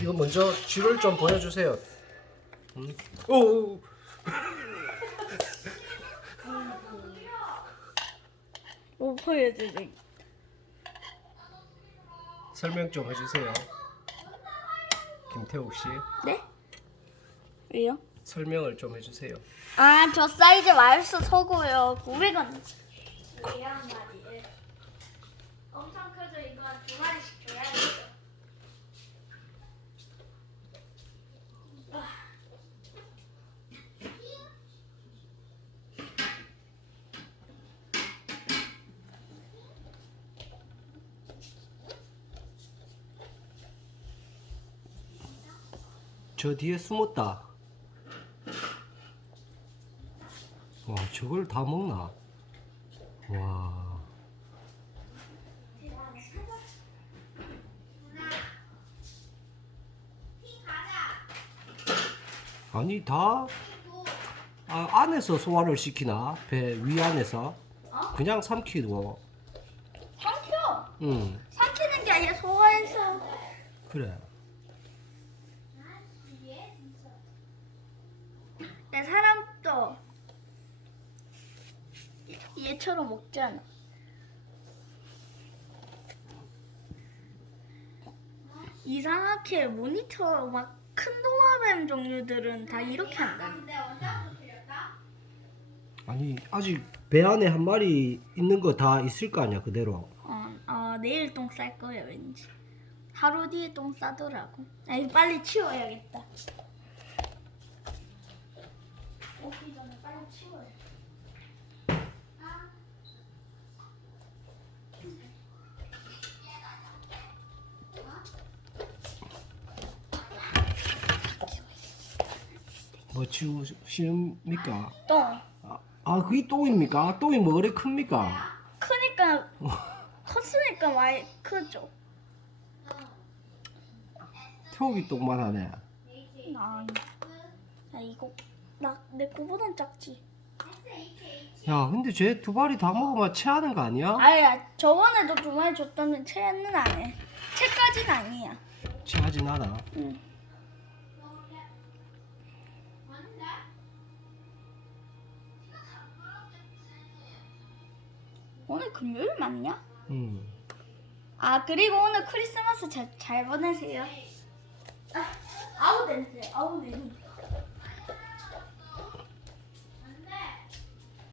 이거 먼저 쥐를 좀 보여주세요. 음. 오. 못 보여드릴. 설명 좀 해주세요. 김태욱 씨 네? 왜요? 설명을 좀 해주세요. 아, 저 사이즈 마이스 서고요. 900원. 이런 말이에요. 엄청 크죠? 이거 두 마리씩 줘야 돼 저 뒤에 숨었다. 와, 저걸 다 먹나? 와. 아니 다 아, 안에서 소화를 시키나 배 위 안에서 그냥 삼키고 삼켜. 응 삼키는 게 아니라 소화해서. 그래 사람도 얘처럼 먹잖아. 이상하게 모니터 막 큰 도마뱀 종류들은 다 이렇게 한다. 아니 아직 배 안에 한 마리 있는 거 다 있을 거 아니야 그대로 어, 어 내일 똥 쌀 거야 왠지. 하루 뒤에 똥 싸더라고. 아니 빨리 치워야겠다. 오기 전에 빨리 치워야. 뭐 치우십니까? 똥. 아, 아 그게 똥입니까? 똥이 뭐 그래 큽니까? 크니까 컸으니까 많이 크죠. 태욱이 똥만 하네 나, 나 이거 나 내 거보단 작지. 야 근데 쟤두 마리 다 먹으면 체하는 거 아니야? 아야 저번에도 두 마리 줬다는 체는 안 해. 체까진 아니야. 체하진 않아 응. 오늘 금요일 맞냐? 응아 그리고 오늘 크리스마스 잘, 잘 보내세요. 아, 아우 냄새, 아우 냄새.